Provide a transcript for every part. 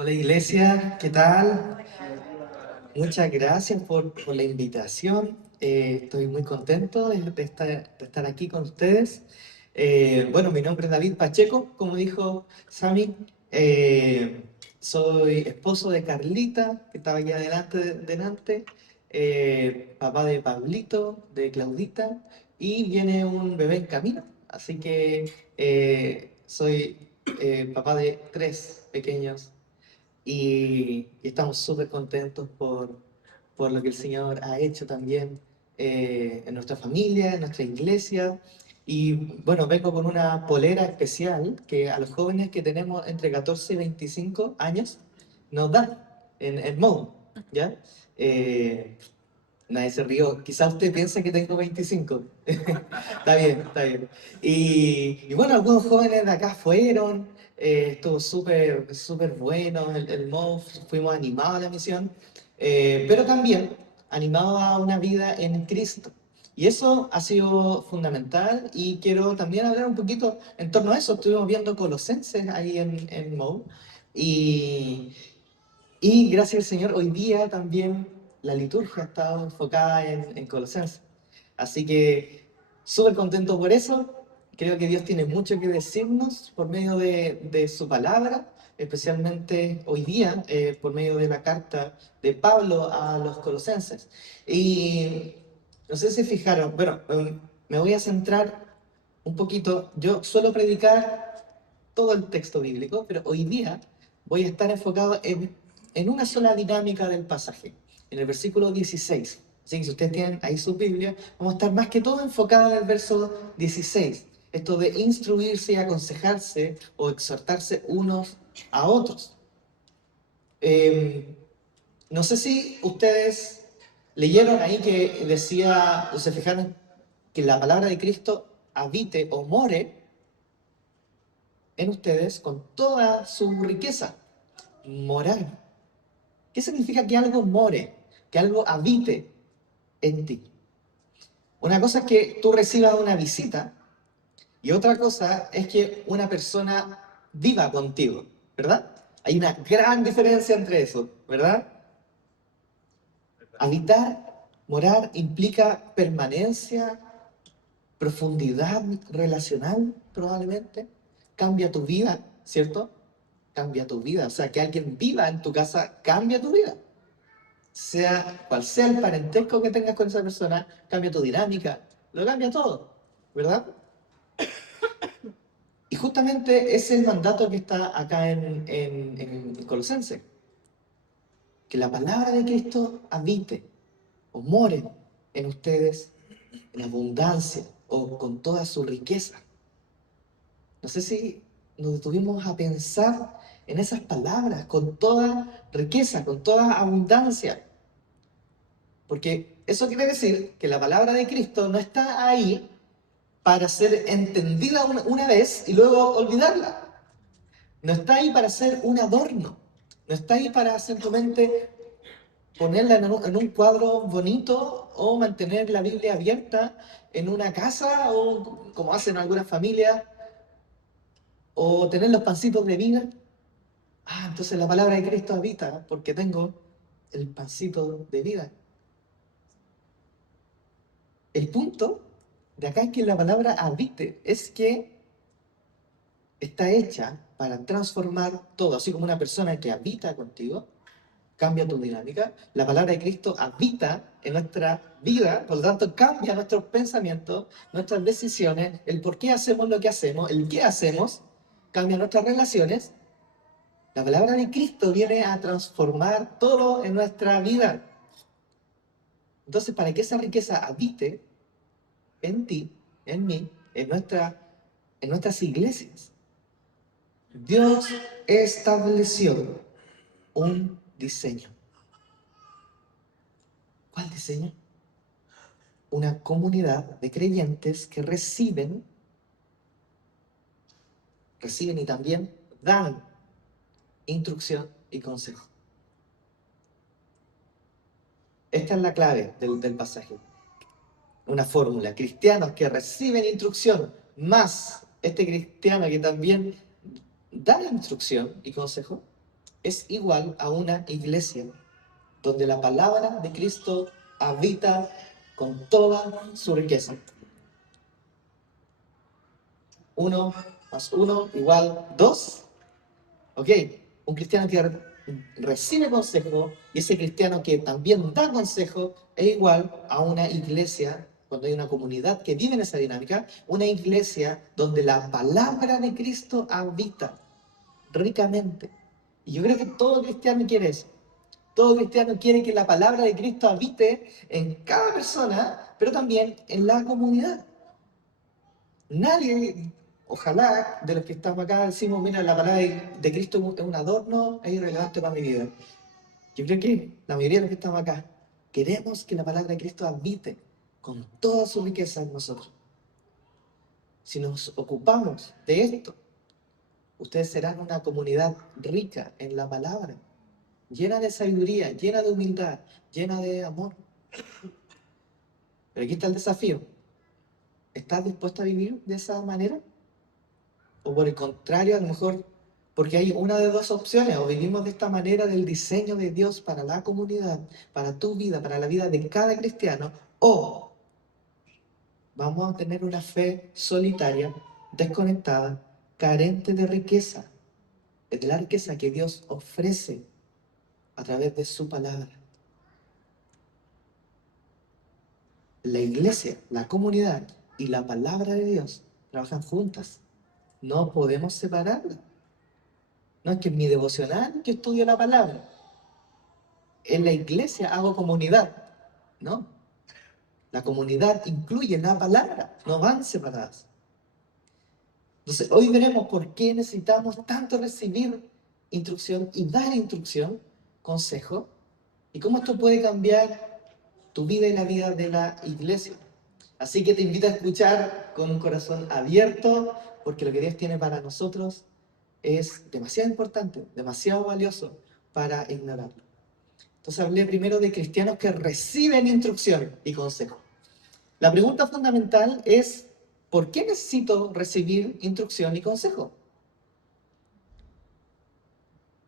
Hola Iglesia, ¿qué tal? Muchas gracias por la invitación. Estoy muy contento de estar aquí con ustedes. Bueno, mi nombre es David Pacheco, como dijo Sami. Eh, Soy esposo de Carlita, que estaba aquí delante. Papá de Pablito, de Claudita, y viene un bebé en camino. Así que soy papá de tres pequeños y estamos súper contentos por lo que el Señor ha hecho también en nuestra familia, en nuestra iglesia. Y bueno, vengo con una polera especial que a los jóvenes que tenemos entre 14 y 25 años nos dan en MOU, ¿ya? Eh, Nadie se rió. Quizás usted piensa que tengo 25. Está bien, está bien. Y bueno, algunos jóvenes de acá fueron, estuvo súper, súper bueno el MOV, fuimos animados a la misión, pero también animados a una vida en Cristo. Y eso ha sido fundamental y quiero también hablar un poquito en torno a eso. Estuvimos viendo Colosenses ahí en MOV y, y gracias al Señor, hoy día también la liturgia ha estado enfocada en Colosenses. Así que súper contento por eso. Creo que Dios tiene mucho que decirnos por medio de su palabra, especialmente hoy día por medio de la carta de Pablo a los Colosenses. Y no sé si fijaron, bueno, me voy a centrar un poquito. Yo suelo predicar todo el texto bíblico, pero hoy día voy a estar enfocado en una sola dinámica del pasaje, en el versículo 16. Así que si ustedes tienen ahí su Biblia, vamos a estar más que todo enfocados en el verso 16. Esto de instruirse y aconsejarse o exhortarse unos a otros. Eh, no sé si ustedes leyeron ahí que decía, o se fijaron, que la palabra de Cristo habite o more en ustedes con toda su riqueza moral. ¿Qué significa que algo more, que algo habite en ti? Una cosa es que tú recibas una visita y otra cosa es que una persona viva contigo, ¿verdad? Hay una gran diferencia entre eso, ¿verdad? Habitar, morar, implica permanencia, profundidad relacional, probablemente. Cambia tu vida, ¿cierto? Cambia tu vida. O sea, que alguien viva en tu casa cambia tu vida. Sea cual sea el parentesco que tengas con esa persona, cambia tu dinámica, lo cambia todo, ¿verdad? Y justamente es el mandato que está acá en Colosense, que la palabra de Cristo habite o more en ustedes en abundancia o con toda su riqueza. No sé si nos detuvimos a pensar en esas palabras, con toda riqueza, con toda abundancia. Porque eso quiere decir que la palabra de Cristo no está ahí para ser entendida una vez y luego olvidarla. No está ahí para ser un adorno. No está ahí para simplemente ponerla en un cuadro bonito o mantener la Biblia abierta en una casa o como hacen algunas familias o tener los pancitos de vida. Ah, entonces la palabra de Cristo habita porque tengo el pancito de vida. El punto de acá es que la palabra habite es que está hecha para transformar todo, así como una persona que habita contigo, cambia tu dinámica. La palabra de Cristo habita en nuestra vida, por lo tanto cambia nuestros pensamientos, nuestras decisiones, el por qué hacemos lo que hacemos, el qué hacemos, cambia nuestras relaciones. La palabra de Cristo viene a transformar todo en nuestra vida. Entonces, para que esa riqueza habite en ti, en mí, en nuestras iglesias, Dios estableció un diseño. ¿Cuál diseño? Una comunidad de creyentes que reciben y también dan instrucción y consejo. Esta es la clave del pasaje. Una fórmula. Cristianos que reciben instrucción, más este cristiano que también da instrucción y consejo, es igual a una iglesia donde la palabra de Cristo habita con toda su riqueza. 1 más 1 igual 2. Ok, un cristiano que recibe consejo y ese cristiano que también da consejo es igual a una iglesia, cuando hay una comunidad que vive en esa dinámica, una iglesia donde la palabra de Cristo habita ricamente. Y yo creo que todo cristiano quiere eso. Todo cristiano quiere que la palabra de Cristo habite en cada persona, pero también en la comunidad. Nadie, ojalá, de los que estamos acá decimos, mira, la palabra de Cristo es un adorno, es irrelevante para mi vida. Yo creo que la mayoría de los que estamos acá queremos que la palabra de Cristo habite con toda su riqueza en nosotros. Si nos ocupamos de esto, ustedes serán una comunidad rica en la palabra, llena de sabiduría, llena de humildad, llena de amor. Pero aquí está el desafío. ¿Estás dispuesto a vivir de esa manera? O por el contrario, a lo mejor, porque hay una de dos opciones: o vivimos de esta manera del diseño de Dios para la comunidad, para tu vida, para la vida de cada cristiano, o vamos a tener una fe solitaria, desconectada, carente de riqueza, de la riqueza que Dios ofrece a través de su palabra. La iglesia, la comunidad y la palabra de Dios trabajan juntas. No podemos separarlas. No es que en mi devocional yo estudio la palabra. En la iglesia hago comunidad. No. La comunidad incluye la palabra. No van separadas. Entonces, hoy veremos por qué necesitamos tanto recibir instrucción y dar instrucción, consejo, y cómo esto puede cambiar tu vida y la vida de la iglesia. Así que te invito a escuchar con un corazón abierto, porque lo que Dios tiene para nosotros es demasiado importante, demasiado valioso para ignorarlo. Entonces hablé primero de cristianos que reciben instrucción y consejo. La pregunta fundamental es, ¿por qué necesito recibir instrucción y consejo?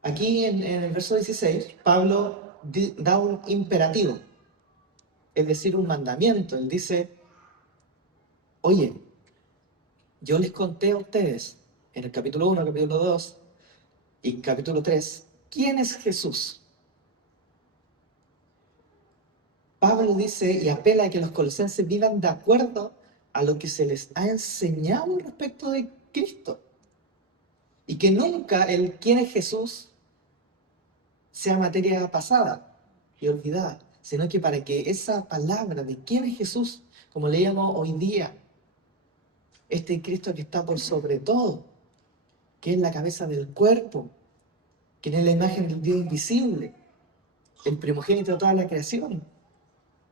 Aquí en el verso 16, Pablo da un imperativo, es decir, un mandamiento. Él dice, oye, yo les conté a ustedes en el capítulo 1, capítulo 2 y capítulo 3, ¿quién es Jesús? Pablo dice y apela a que los colosenses vivan de acuerdo a lo que se les ha enseñado respecto de Cristo. Y que nunca el quién es Jesús sea materia pasada y olvidada, sino que para que esa palabra de quién es Jesús, como leíamos hoy día, este Cristo que está por sobre todo, que es la cabeza del cuerpo, que es la imagen del Dios invisible, el primogénito de toda la creación.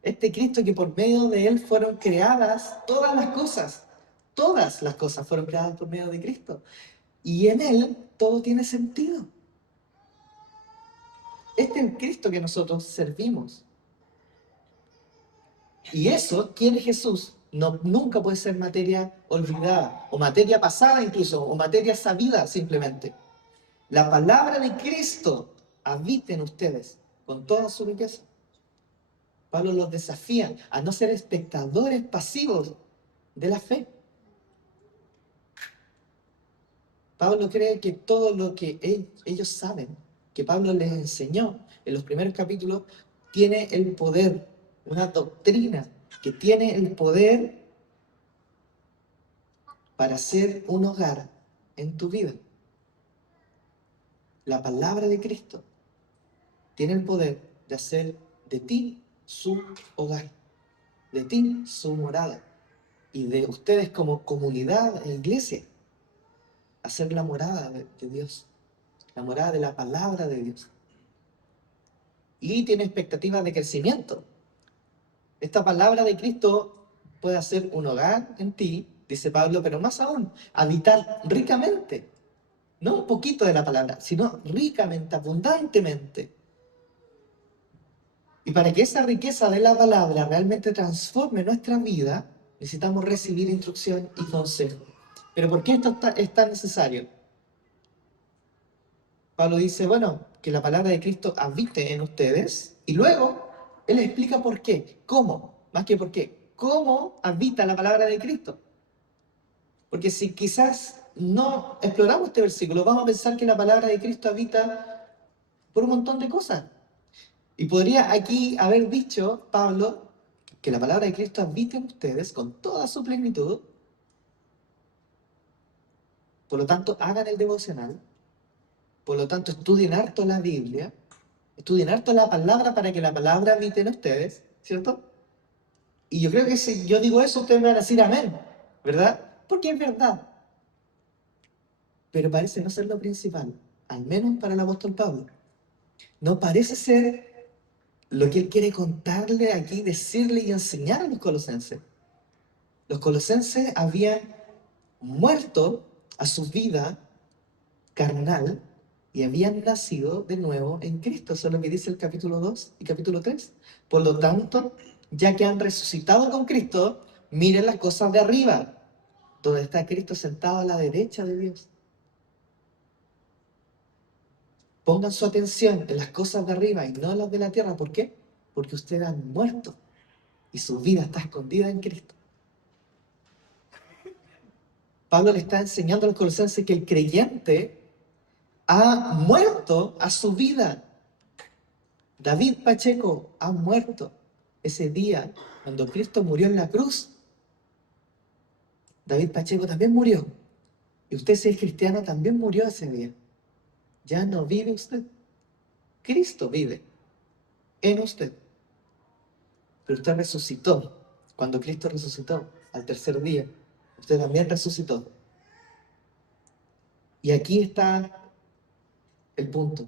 Este Cristo que por medio de Él fueron creadas todas las cosas fueron creadas por medio de Cristo. Y en Él todo tiene sentido. Este es el Cristo que nosotros servimos. Y eso, ¿quién es Jesús? No, nunca puede ser materia olvidada, o materia pasada incluso, o materia sabida simplemente. La palabra de Cristo habita en ustedes con toda su riqueza. Pablo los desafía a no ser espectadores pasivos de la fe. Pablo cree que todo lo que ellos saben, que Pablo les enseñó en los primeros capítulos, tiene el poder, una doctrina que tiene el poder para ser un hogar en tu vida. La palabra de Cristo tiene el poder de hacer de ti su hogar, de ti su morada, y de ustedes como comunidad e iglesia, hacer la morada de Dios, la morada de la palabra de Dios. Y tiene expectativas de crecimiento. Esta palabra de Cristo puede hacer un hogar en ti, dice Pablo, pero más aún, habitar ricamente. No un poquito de la palabra, sino ricamente, abundantemente. Y para que esa riqueza de la palabra realmente transforme nuestra vida, necesitamos recibir instrucción y consejo. Pero ¿por qué esto es tan necesario? Pablo dice, bueno, que la palabra de Cristo habite en ustedes, y luego él explica por qué, cómo, más que por qué, cómo habita la palabra de Cristo. Porque si quizás no exploramos este versículo, vamos a pensar que la palabra de Cristo habita por un montón de cosas. Y podría aquí haber dicho Pablo que la palabra de Cristo habita en ustedes con toda su plenitud. Por lo tanto, hagan el devocional. Por lo tanto, estudien harto la Biblia. Estudien harto la palabra para que la palabra habite en ustedes, ¿cierto? Y yo creo que si yo digo eso, ustedes me van a decir amén, ¿verdad? Porque es verdad. Pero parece no ser lo principal, al menos para el apóstol Pablo. No parece ser lo que él quiere contarle aquí, decirle y enseñar a los colosenses. Los colosenses habían muerto a su vida carnal y habían nacido de nuevo en Cristo. Eso es lo que dice el capítulo 2 y capítulo 3. Por lo tanto, ya que han resucitado con Cristo, miren las cosas de arriba, donde está Cristo sentado a la derecha de Dios. Pongan su atención en las cosas de arriba y no en las de la tierra. ¿Por qué? Porque ustedes han muerto y su vida está escondida en Cristo. Pablo le está enseñando a los colosenses que el creyente ha muerto a su vida. David Pacheco ha muerto ese día cuando Cristo murió en la cruz. David Pacheco también murió. Y usted, si es cristiano, también murió ese día. Ya no vive usted. Cristo vive en usted. Pero usted resucitó. Cuando Cristo resucitó al tercer día, usted también resucitó. Y aquí está el punto.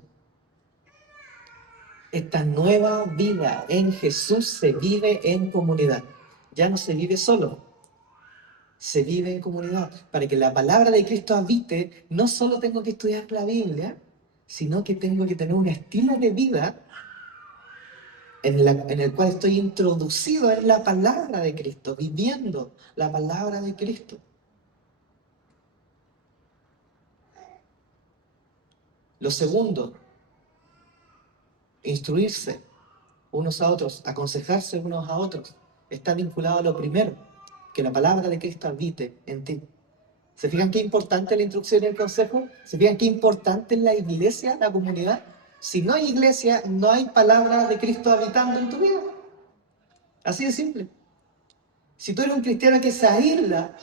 Esta nueva vida en Jesús se vive en comunidad. Ya no se vive solo, se vive en comunidad. Para que la palabra de Cristo habite, no solo tengo que estudiar la Biblia, sino que tengo que tener un estilo de vida en el cual estoy introducido en la palabra de Cristo, viviendo la palabra de Cristo. Lo segundo, instruirse unos a otros, aconsejarse unos a otros, está vinculado a lo primero, que la palabra de Cristo habite en ti. ¿Se fijan qué importante es la instrucción y el consejo? ¿Se fijan qué importante es la iglesia, la comunidad? Si no hay iglesia, no hay palabra de Cristo habitando en tu vida. Así de simple. Si tú eres un cristiano que se aísla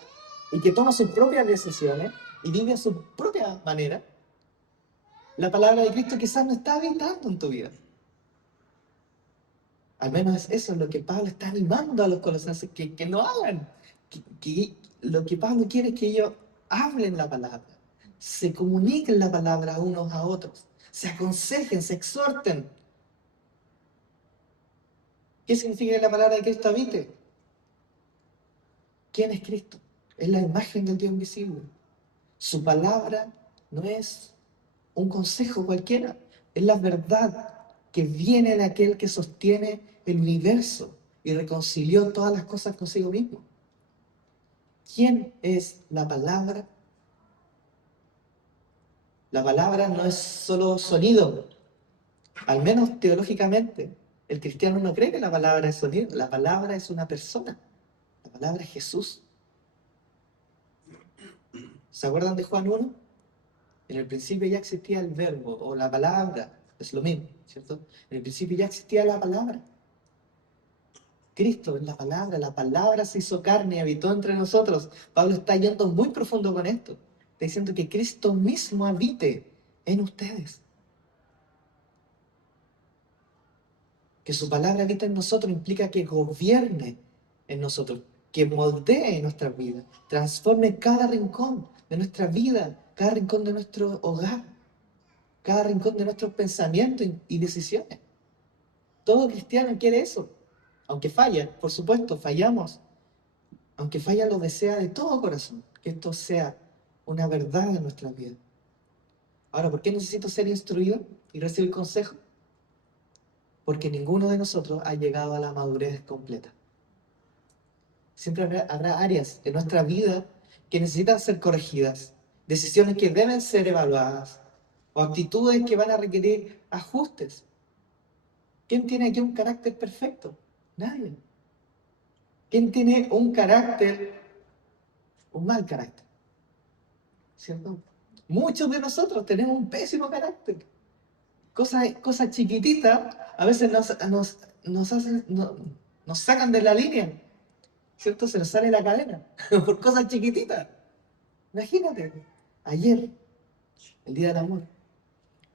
y que toma sus propias decisiones y vive a su propia manera, la palabra de Cristo quizás no está habitando en tu vida. Al menos eso es lo que Pablo está animando a los colosenses que no hagan. Que lo que Pablo quiere es que ellos hablen la palabra, se comuniquen la palabra unos a otros, se aconsejen, se exhorten. ¿Qué significa que la palabra de Cristo habite? ¿Quién es Cristo? Es la imagen del Dios invisible. Su palabra no es un consejo cualquiera, es la verdad que viene de aquel que sostiene el universo y reconcilió todas las cosas consigo mismo. ¿Quién es la palabra? La palabra no es solo sonido, al menos teológicamente. El cristiano no cree que la palabra es sonido, la palabra es una persona, la palabra es Jesús. ¿Se acuerdan de Juan 1? En el principio ya existía el verbo o la palabra, es lo mismo, ¿cierto? En el principio ya existía la palabra. Cristo es la palabra se hizo carne y habitó entre nosotros. Pablo está yendo muy profundo con esto. Está diciendo que Cristo mismo habite en ustedes. Que su palabra habite en nosotros implica que gobierne en nosotros, que moldee nuestra vida, transforme cada rincón de nuestra vida, cada rincón de nuestro hogar, cada rincón de nuestros pensamientos y decisiones. Todo cristiano quiere eso. Aunque falla, por supuesto, fallamos. Aunque falla, lo desea de todo corazón, que esto sea una verdad en nuestras vidas. Ahora, ¿por qué necesito ser instruido y recibir consejo? Porque ninguno de nosotros ha llegado a la madurez completa. Siempre habrá áreas en nuestra vida que necesitan ser corregidas, decisiones que deben ser evaluadas, o actitudes que van a requerir ajustes. ¿Quién tiene aquí un carácter perfecto? Nadie. ¿Quién tiene un mal carácter? ¿Cierto? Muchos de nosotros tenemos un pésimo carácter. Cosas chiquititas a veces nos sacan de la línea, ¿cierto? Se nos sale la cadena por cosas chiquititas. Imagínate, ayer, el Día del Amor,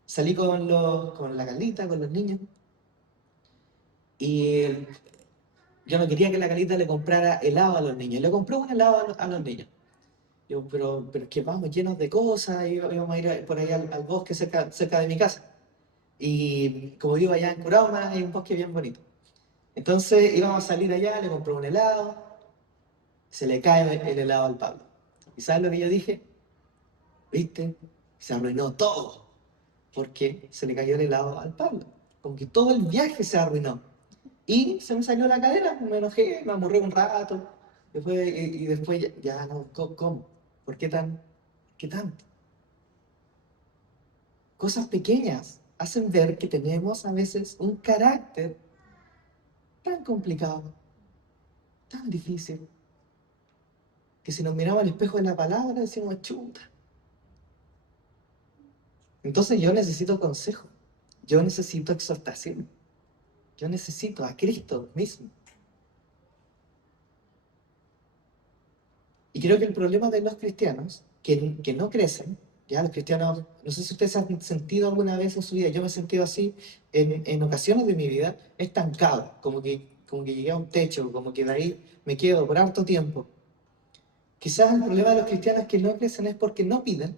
salí con la Carlita, con los niños, y yo no quería que la Carlita le comprara helado a los niños. Le compró un helado a los niños. Yo, pero es que vamos llenos de cosas, y íbamos a ir por ahí al bosque cerca de mi casa. Y como vivo allá en Curauma, hay un bosque bien bonito. Entonces íbamos a salir allá, le compré un helado, se le cae el helado al Pablo. ¿Y sabes lo que yo dije? ¿Viste? Se arruinó todo, porque se le cayó el helado al Pablo. Como que todo el viaje se arruinó. Y se me salió la cadena, me enojé, me aburrí un rato. Después ya no, ¿cómo? ¿Por qué qué tanto? Cosas pequeñas hacen ver que tenemos a veces un carácter tan complicado, tan difícil, que si nos miramos al espejo de la palabra decimos, chuta. Entonces yo necesito consejo, yo necesito exhortación, yo necesito a Cristo mismo. Y creo que el problema de los cristianos, que no crecen, ya los cristianos, no sé si ustedes han sentido alguna vez en su vida, yo me he sentido así en ocasiones de mi vida, estancado, como que llegué a un techo, como que de ahí me quedo por harto tiempo. Quizás el problema de los cristianos que no crecen es porque no piden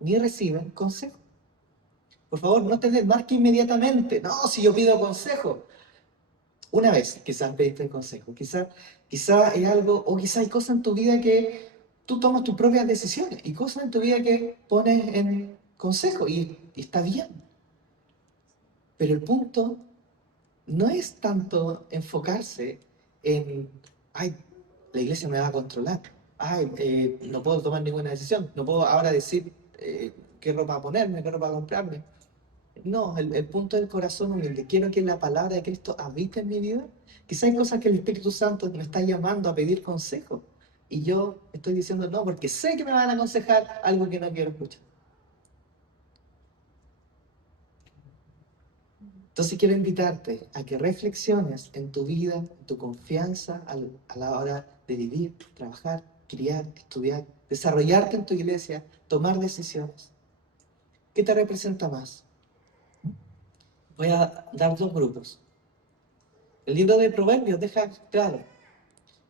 ni reciben consejo. Por favor, no te desmarques inmediatamente. No, si yo pido consejo. Una vez quizás pediste el consejo. Quizás hay algo, o quizás hay cosas en tu vida que tú tomas tus propias decisiones y cosas en tu vida que pones en consejo y está bien. Pero el punto no es tanto enfocarse en, ay, la iglesia me va a controlar, ay, no puedo tomar ninguna decisión, no puedo ahora decir qué ropa ponerme, qué ropa comprarme. No, el punto del corazón humilde. Quiero que la palabra de Cristo habite en mi vida. Quizá hay cosas que el Espíritu Santo me está llamando a pedir consejo. Y yo estoy diciendo no, porque sé que me van a aconsejar algo que no quiero escuchar. Entonces quiero invitarte a que reflexiones en tu vida, en tu confianza a la hora de vivir, trabajar, criar, estudiar, desarrollarte en tu iglesia, tomar decisiones. ¿Qué te representa más? Voy a dar dos grupos. El libro de Proverbios deja claro,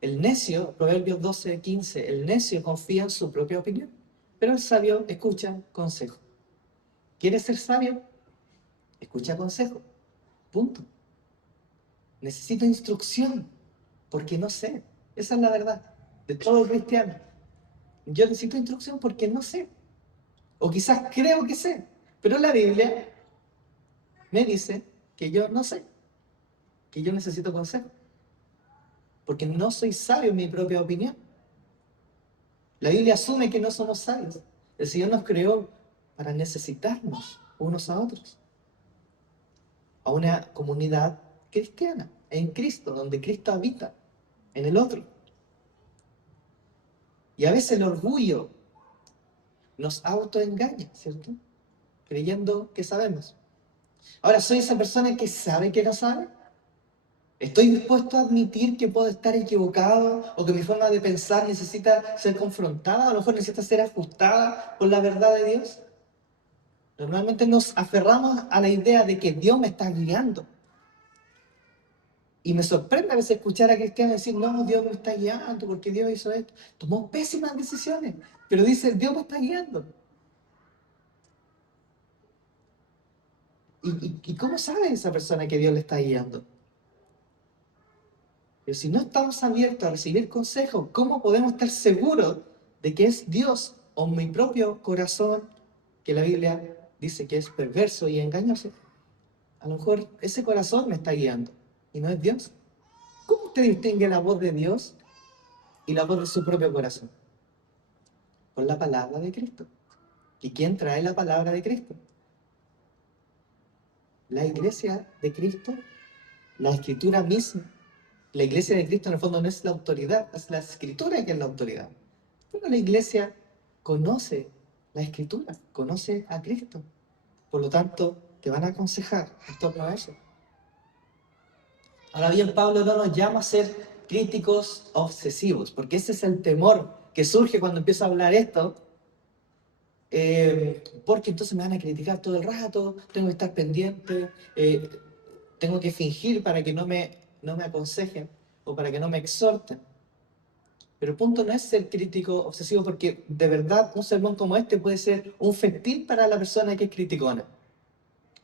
el necio, Proverbios 12:15, el necio confía en su propia opinión, pero el sabio escucha consejo. ¿Quieres ser sabio? Escucha consejo. Punto. Necesito instrucción, porque no sé. Esa es la verdad de todo cristiano. Yo necesito instrucción porque no sé. O quizás creo que sé, pero la Biblia me dice que yo no sé, que yo necesito consejo, porque no soy sabio en mi propia opinión. La Biblia asume que no somos sabios. El Señor nos creó para necesitarnos unos a otros, a una comunidad cristiana, en Cristo, donde Cristo habita, en el otro. Y a veces el orgullo nos autoengaña, ¿cierto? Creyendo que sabemos. Ahora, ¿soy esa persona que sabe que no sabe? ¿Estoy dispuesto a admitir que puedo estar equivocado o que mi forma de pensar necesita ser confrontada? A lo mejor necesita ser ajustada por la verdad de Dios. Normalmente nos aferramos a la idea de que Dios me está guiando. Y me sorprende a veces escuchar a cristianos decir, no, Dios me está guiando porque Dios hizo esto. Tomó pésimas decisiones, pero dice, Dios me está guiando. ¿Y cómo sabe esa persona que Dios le está guiando? Pero si no estamos abiertos a recibir consejos, ¿cómo podemos estar seguros de que es Dios o mi propio corazón, que la Biblia dice que es perverso y engañoso? A lo mejor ese corazón me está guiando y no es Dios. ¿Cómo usted distingue la voz de Dios y la voz de su propio corazón? Con la palabra de Cristo. ¿Y quién trae la palabra de Cristo? La iglesia de Cristo, la escritura misma, la iglesia de Cristo en el fondo no es la autoridad, es la escritura que es la autoridad. Pero la iglesia conoce la escritura, conoce a Cristo. Por lo tanto, te van a aconsejar en torno a eso. Ahora bien, Pablo no nos llama a ser críticos obsesivos, porque ese es el temor que surge cuando empiezo a hablar esto, porque entonces me van a criticar todo el rato, tengo que estar pendiente, tengo que fingir para que no me aconsejen o para que no me exhorten. Pero el punto no es ser crítico obsesivo, porque de verdad un sermón como este puede ser un festín para la persona que es criticona.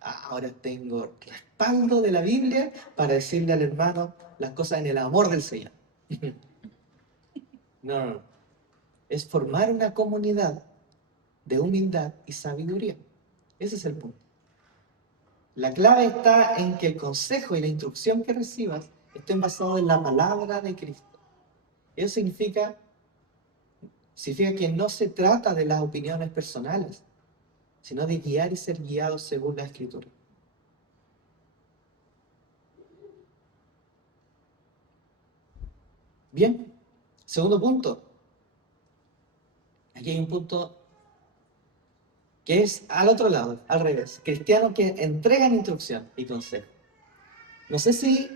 Ahora tengo respaldo de la Biblia para decirle al hermano las cosas en el amor del Señor. No, no, no. Es formar una comunidad de humildad y sabiduría. Ese es el punto. La clave está en que el consejo y la instrucción que recibas estén basados en la palabra de Cristo. Eso significa que no se trata de las opiniones personales, sino de guiar y ser guiados según la Escritura. Bien, segundo punto. Aquí hay un punto que es al otro lado, al revés. Cristianos que entregan instrucción y consejo. No sé si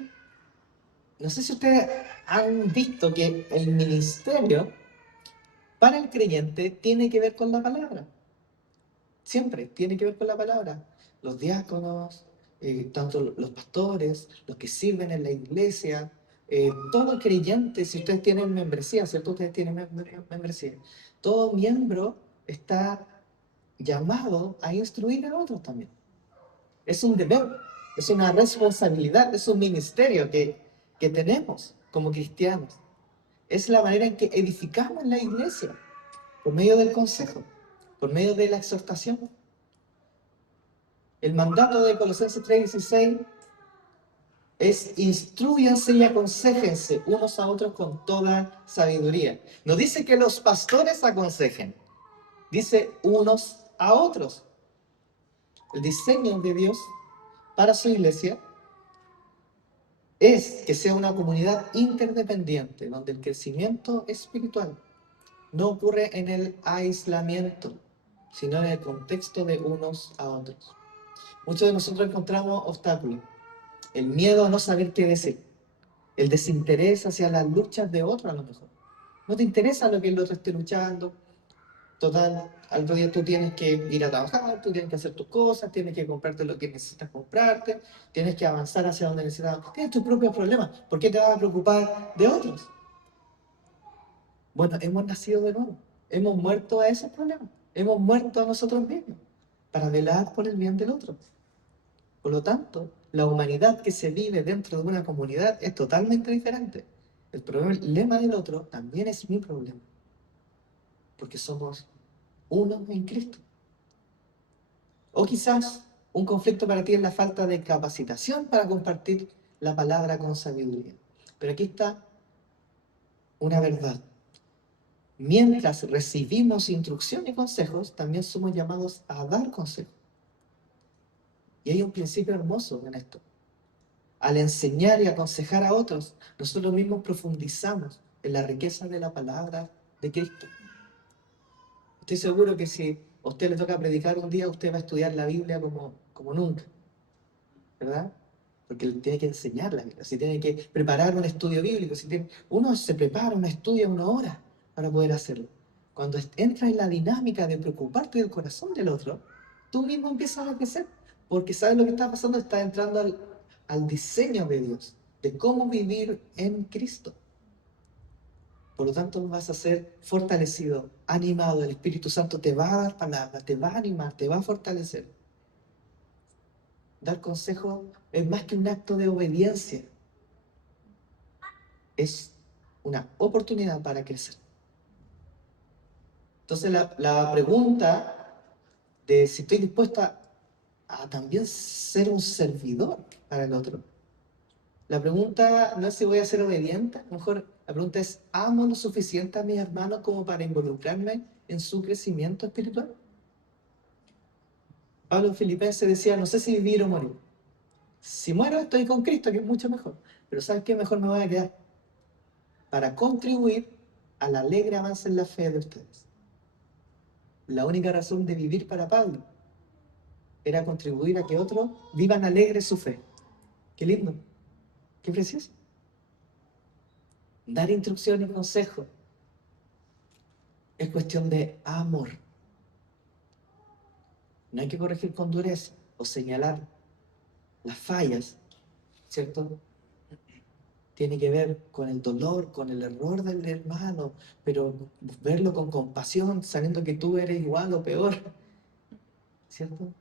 ustedes han visto que el ministerio para el creyente tiene que ver con la palabra. Siempre tiene que ver con la palabra. Los diáconos, tanto los pastores, los que sirven en la iglesia, todo creyente, si ustedes tienen membresía, ¿cierto? Ustedes tienen membresía. Todo miembro está llamado a instruir a otros también. Es un deber, es una responsabilidad, es un ministerio que tenemos como cristianos. Es la manera en que edificamos la iglesia, por medio del consejo, por medio de la exhortación. El mandato de Colosenses 3:16 es: instrúyanse y aconséjense unos a otros con toda sabiduría. No dice que los pastores aconsejen, dice unos a otros. El diseño de Dios para su iglesia es que sea una comunidad interdependiente, donde el crecimiento espiritual no ocurre en el aislamiento, sino en el contexto de unos a otros. Muchos de nosotros encontramos obstáculos: el miedo a no saber qué decir, el desinterés hacia las luchas de otros a lo mejor. No te interesa lo que el otro esté luchando. Total, al otro día tú tienes que ir a trabajar, tú tienes que hacer tus cosas, tienes que comprarte lo que necesitas comprarte, tienes que avanzar hacia donde necesitas. Tienes tus propios problemas. ¿Por qué te vas a preocupar de otros? Bueno, hemos nacido de nuevo. Hemos muerto a esos problemas. Hemos muerto a nosotros mismos para velar por el bien del otro. Por lo tanto, la humanidad que se vive dentro de una comunidad es totalmente diferente. El problema del otro también es mi problema, porque somos uno en Cristo. O quizás un conflicto para ti es la falta de capacitación para compartir la palabra con sabiduría. Pero aquí está una verdad. Mientras recibimos instrucción y consejos, también somos llamados a dar consejos. Y hay un principio hermoso en esto. Al enseñar y aconsejar a otros, nosotros mismos profundizamos en la riqueza de la palabra de Cristo. Estoy seguro que si a usted le toca predicar un día, usted va a estudiar la Biblia como nunca, ¿verdad? Porque tiene que enseñar la Biblia, si tiene que preparar un estudio bíblico, uno se prepara, uno estudia una hora para poder hacerlo. Cuando entras en la dinámica de preocuparte del corazón del otro, tú mismo empiezas a crecer, porque sabes lo que está pasando, está entrando al diseño de Dios, de cómo vivir en Cristo. Por lo tanto, vas a ser fortalecido, animado. El Espíritu Santo te va a dar palabras, te va a animar, te va a fortalecer. Dar consejo es más que un acto de obediencia. Es una oportunidad para crecer. Entonces, la pregunta de si estoy dispuesta a también ser un servidor para el otro. La pregunta no es si voy a ser obediente, a lo mejor la pregunta es: ¿amo lo suficiente a mis hermanos como para involucrarme en su crecimiento espiritual? Pablo en Filipenses decía: no sé si vivir o morir. Si muero, estoy con Cristo, que es mucho mejor. Pero ¿sabes qué? Mejor me voy a quedar para contribuir al alegre avance en la fe de ustedes. La única razón de vivir para Pablo era contribuir a que otros vivan alegre su fe. Qué lindo, qué precioso. Dar instrucción y consejo es cuestión de amor. No hay que corregir con dureza o señalar las fallas, ¿cierto? Tiene que ver con el dolor, con el error del hermano, pero verlo con compasión, sabiendo que tú eres igual o peor, ¿cierto?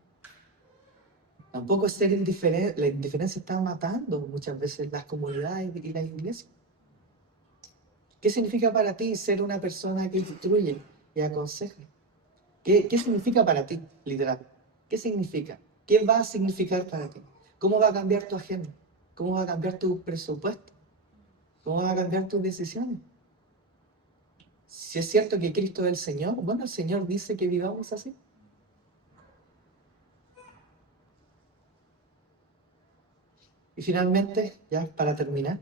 Tampoco es ser indiferente. La indiferencia está matando muchas veces las comunidades y las iglesias. ¿Qué significa para ti ser una persona que instruye y aconseja? ¿Qué significa para ti, literal? ¿Qué significa? ¿Qué va a significar para ti? ¿Cómo va a cambiar tu agenda? ¿Cómo va a cambiar tu presupuesto? ¿Cómo va a cambiar tus decisiones? Si es cierto que Cristo es el Señor, bueno, el Señor dice que vivamos así. Y finalmente, ya para terminar,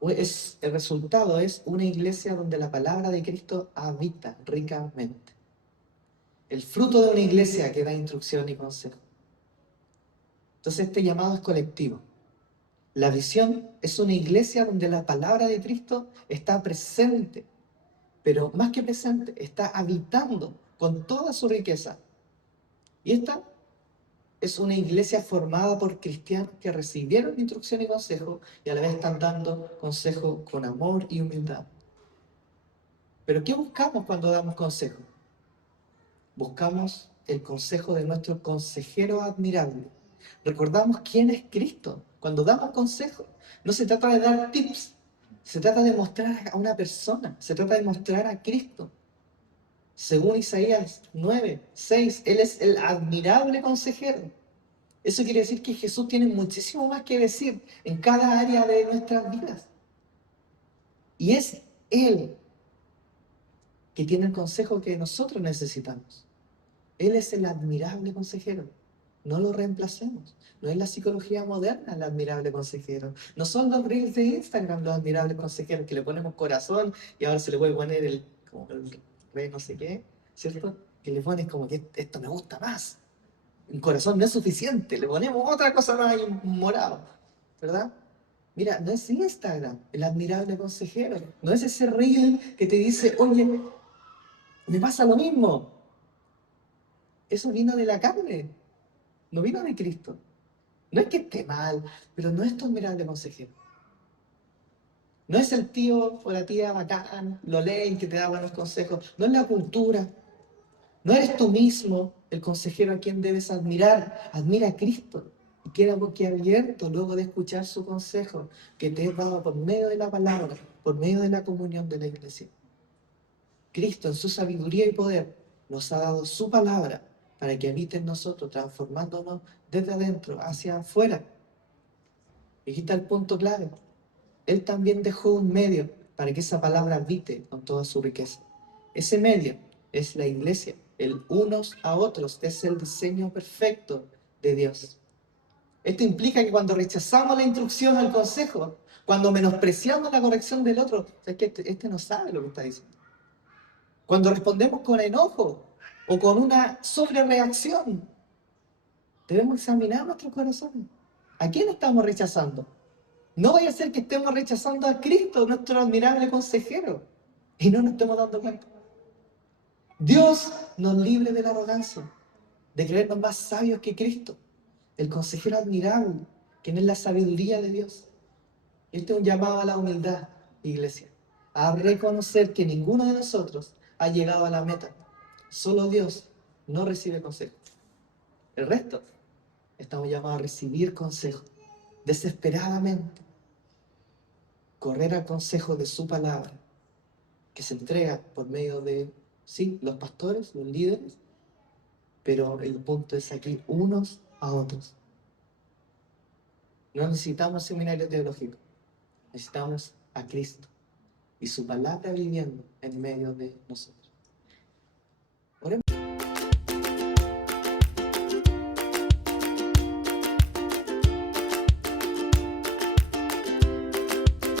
el resultado es una iglesia donde la palabra de Cristo habita ricamente. El fruto de una iglesia que da instrucción y consejo. Entonces este llamado es colectivo. La visión es una iglesia donde la palabra de Cristo está presente, pero más que presente, está habitando con toda su riqueza. Y esta es una iglesia formada por cristianos que recibieron instrucción y consejo y a la vez están dando consejo con amor y humildad. Pero ¿qué buscamos cuando damos consejo? Buscamos el consejo de nuestro consejero admirable. Recordamos quién es Cristo cuando damos consejo. No se trata de dar tips, se trata de mostrar a una persona, se trata de mostrar a Cristo. Según Isaías 9:6, Él es el admirable consejero. Eso quiere decir que Jesús tiene muchísimo más que decir en cada área de nuestras vidas. Y es Él que tiene el consejo que nosotros necesitamos. Él es el admirable consejero. No lo reemplacemos. No es la psicología moderna el admirable consejero. No son los reels de Instagram los admirables consejeros que le ponemos corazón y ahora se le puede poner como el rey no sé qué, ¿cierto? Que le pones como que esto me gusta más. Un corazón no es suficiente, le ponemos otra cosa más ahí, un morado, ¿verdad? Mira, no es Instagram el admirable consejero. No es ese reel que te dice, oye, me pasa lo mismo. Eso vino de la carne, no vino de Cristo. No es que esté mal, pero no es tu admirable consejero. No es el tío o la tía bacán, lo leen que te da buenos consejos. No es la cultura. No eres tú mismo el consejero a quien debes admirar. Admira a Cristo y queda boquiabierto luego de escuchar su consejo que te es dado por medio de la palabra, por medio de la comunión de la iglesia. Cristo en su sabiduría y poder nos ha dado su palabra para que habite en nosotros, transformándonos desde adentro hacia afuera. Y aquí está el punto clave. Él también dejó un medio para que esa palabra habite con toda su riqueza. Ese medio es la iglesia. El unos a otros es el diseño perfecto de Dios. Esto implica que cuando rechazamos la instrucción o el consejo, cuando menospreciamos la corrección del otro, es que este no sabe lo que está diciendo. Cuando respondemos con enojo o con una sobrereacción, debemos examinar nuestros corazones. ¿A quién estamos rechazando? No vaya a ser que estemos rechazando a Cristo, nuestro admirable consejero, y no nos estemos dando cuenta. Dios nos libre de la arrogancia, de creernos más sabios que Cristo, el consejero admirable, quien es la sabiduría de Dios. Este es un llamado a la humildad, iglesia, a reconocer que ninguno de nosotros ha llegado a la meta. Solo Dios no recibe consejo. El resto estamos llamados a recibir consejo desesperadamente, correr al consejo de su palabra, que se entrega por medio de, sí, los pastores, los líderes, pero el punto es aquí, unos a otros. No necesitamos seminario teológico, necesitamos a Cristo y su palabra viviendo en medio de nosotros.